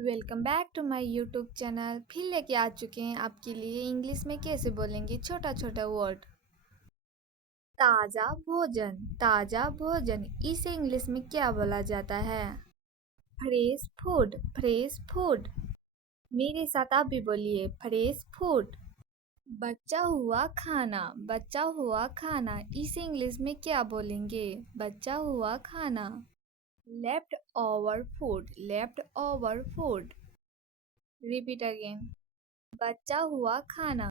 Welcome back to my YouTube channel. फिर लेके आ चुके हैं आपके लिए इंग्लिश में कैसे बोलेंगे छोटा छोटा वर्ड। ताज़ा भोजन, ताज़ा भोजन इसे इंग्लिश में क्या बोला जाता है? Fresh food, fresh food. मेरे साथ आप भी बोलिए, फ्रेश फूड। बचा हुआ खाना, बचा हुआ खाना इसे इंग्लिश में क्या बोलेंगे? बचा हुआ खाना। Left over food, left over food. Repeat again. बचा हुआ खाना।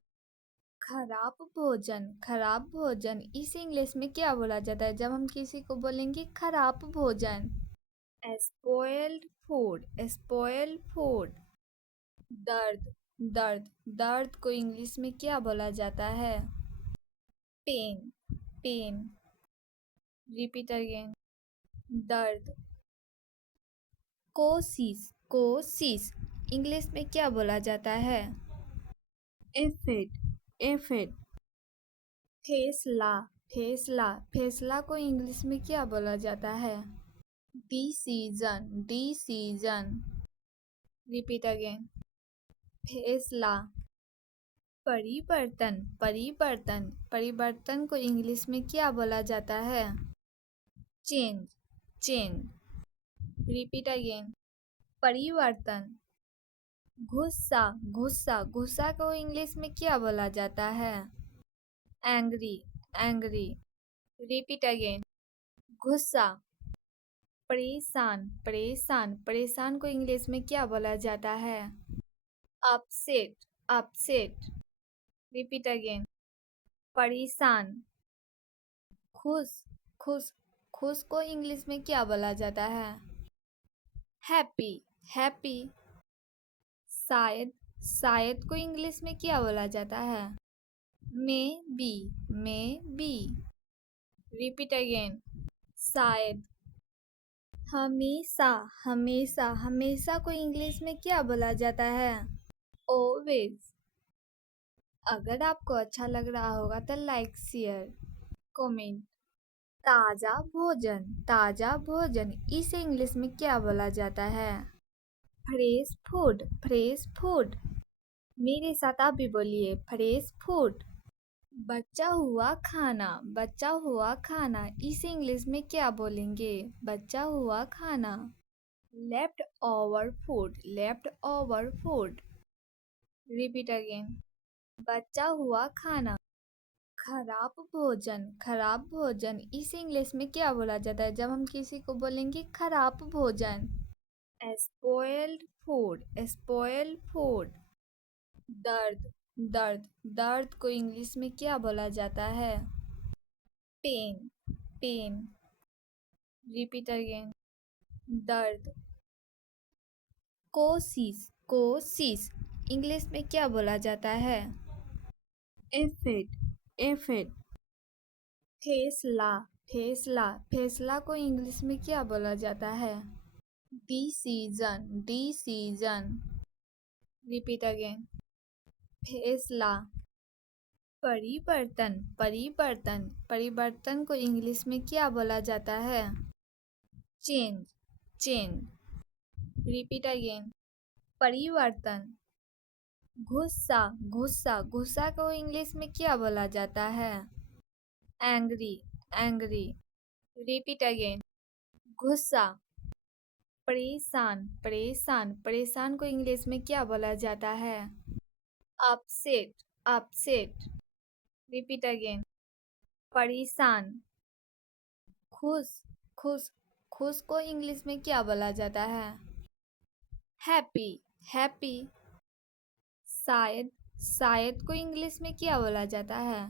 खराब भोजन, खराब भोजन इसे इंग्लिश में क्या बोला जाता है जब हम किसी को बोलेंगे खराब भोजन? Spoiled food, spoiled food. दर्द, दर्द, दर्द को इंग्लिश में क्या बोला जाता है? Pain, pain. Repeat again. दर्द। कोशिश, कोशिश इंग्लिश में क्या बोला जाता है? Effort, effort. फैसला, फैसला, फैसला को इंग्लिश में क्या बोला जाता है? Decision, decision. Repeat again. फैसला। परिवर्तन, परिवर्तन, परिवर्तन को इंग्लिश में क्या बोला जाता है? Change, change. Repeat again. परिवर्तन। गुस्सा, गुस्सा, गुस्सा को इंग्लिश में क्या बोला जाता है? Angry, angry. Repeat again. गुस्सा। परेशान, परेशान, परेशान को इंग्लिश में क्या बोला जाता है? Upset, upset. Repeat again. परेशान। खुश, खुश, खुश को इंग्लिश में क्या बोला जाता है? Happy, happy. शायद, शायद को इंग्लिश में क्या बोला जाता है? May be, may be. Repeat again. शायद। हमेशा, हमेशा, हमेशा को इंग्लिश में क्या बोला जाता है? ऑलवेज। अगर आपको अच्छा लग रहा होगा तो लाइक, शेयर, कमेंट। ताज़ा भोजन, ताज़ा भोजन इसे इंग्लिश में क्या बोला जाता है? Fresh food, fresh food. मेरे साथ आप भी बोलिए, फ्रेश फूड। बचा हुआ खाना, बचा हुआ खाना इसे इंग्लिश में क्या बोलेंगे? बचा हुआ खाना। Left over food, left over food. Repeat again. बचा हुआ खाना। खराब भोजन, खराब भोजन इसे इंग्लिश में क्या बोला जाता है जब हम किसी को बोलेंगे खराब भोजन? Spoiled food, spoiled food. दर्द, दर्द, दर्द को इंग्लिश में क्या बोला जाता है? Pain, pain. Repeat again. दर्द। कोशिश, कोशिश इंग्लिश में क्या बोला जाता है? Effort, effort. फैसला, फैसला, फैसला को इंग्लिश में क्या बोला जाता है? Decision, decision. Repeat again. फैसला। परिवर्तन, परिवर्तन, परिवर्तन को इंग्लिश में क्या बोला जाता है? Change, change. Repeat again. परिवर्तन। गुस्सा, गुस्सा, गुस्सा को इंग्लिश में क्या बोला जाता है? Angry, angry. Repeat again. गुस्सा। परेशान, परेशान, परेशान को इंग्लिश में क्या बोला जाता है? Upset, upset. Repeat again. परेशान। खुश, खुश, खुश को इंग्लिश में क्या बोला जाता है? Happy, happy. शायद, शायद को इंग्लिश में क्या बोला जाता है?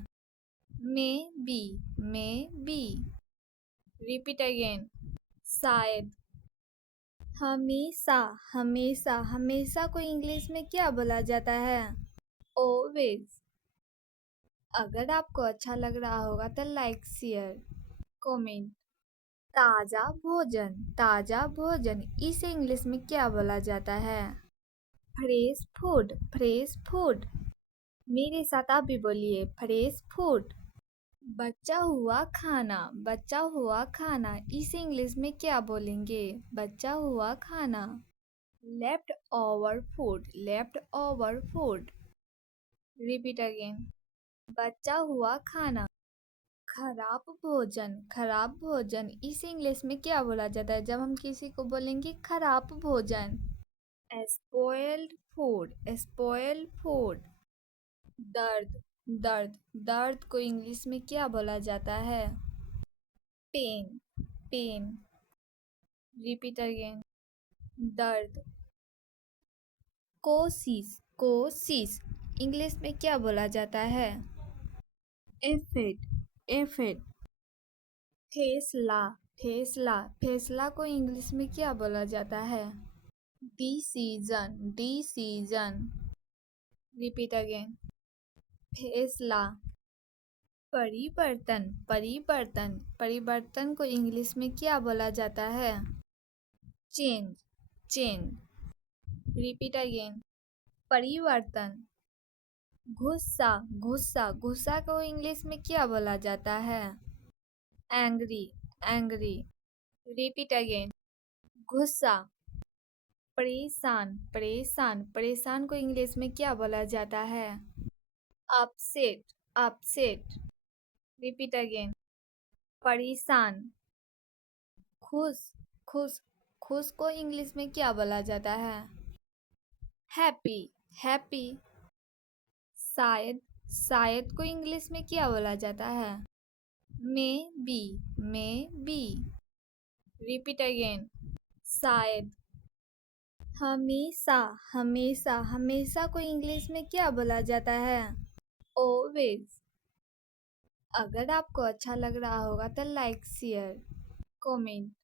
May be, may be. Repeat again. शायद। हमेशा, हमेशा, हमेशा को इंग्लिश में क्या बोला जाता है? ऑलवेज। अगर आपको अच्छा लग रहा होगा तो लाइक, शेयर, कमेंट। ताज़ा भोजन, ताज़ा भोजन इसे इंग्लिश में क्या बोला जाता है? Fresh food, fresh food. मेरे साथ आप भी बोलिए, फ्रेश फूड। बचा हुआ खाना, बचा हुआ खाना इसे इंग्लिश में क्या बोलेंगे? बचा हुआ खाना। Left over food, left over food. Repeat again. बचा हुआ खाना। खराब भोजन, खराब भोजन, इसे इंग्लिश में क्या बोला जाता है जब हम किसी को बोलेंगे खराब भोजन? Spoiled food, spoiled food. दर्द, दर्द, दर्द को इंग्लिश में क्या बोला जाता है? Pain, pain. Repeat again. दर्द। कोशिश, कोशिश, इंग्लिश में क्या बोला जाता है? Effort, effort. फैसला, फैसला, फैसला को इंग्लिश में क्या बोला जाता है? Decision, decision. Repeat again. फैसला। परिवर्तन, परिवर्तन, परिवर्तन को इंग्लिश में क्या बोला जाता है? Change, change. Repeat again. परिवर्तन। गुस्सा, गुस्सा, गुस्सा को इंग्लिश में क्या बोला जाता है? Angry, angry. Repeat again. गुस्सा। परेशान, परेशान, परेशान को इंग्लिश में क्या बोला जाता है? Upset, upset. Repeat again. परेशान। खुश, खुश, खुश को इंग्लिश में क्या बोला जाता है? Happy, happy. शायद, शायद को इंग्लिश में क्या बोला जाता है? May be, may be. Repeat again. शायद। हमेशा, हमेशा, हमेशा को इंग्लिश में क्या बोला जाता है? ऑलवेज। अगर आपको अच्छा लग रहा होगा तो लाइक, शेयर, कमेंट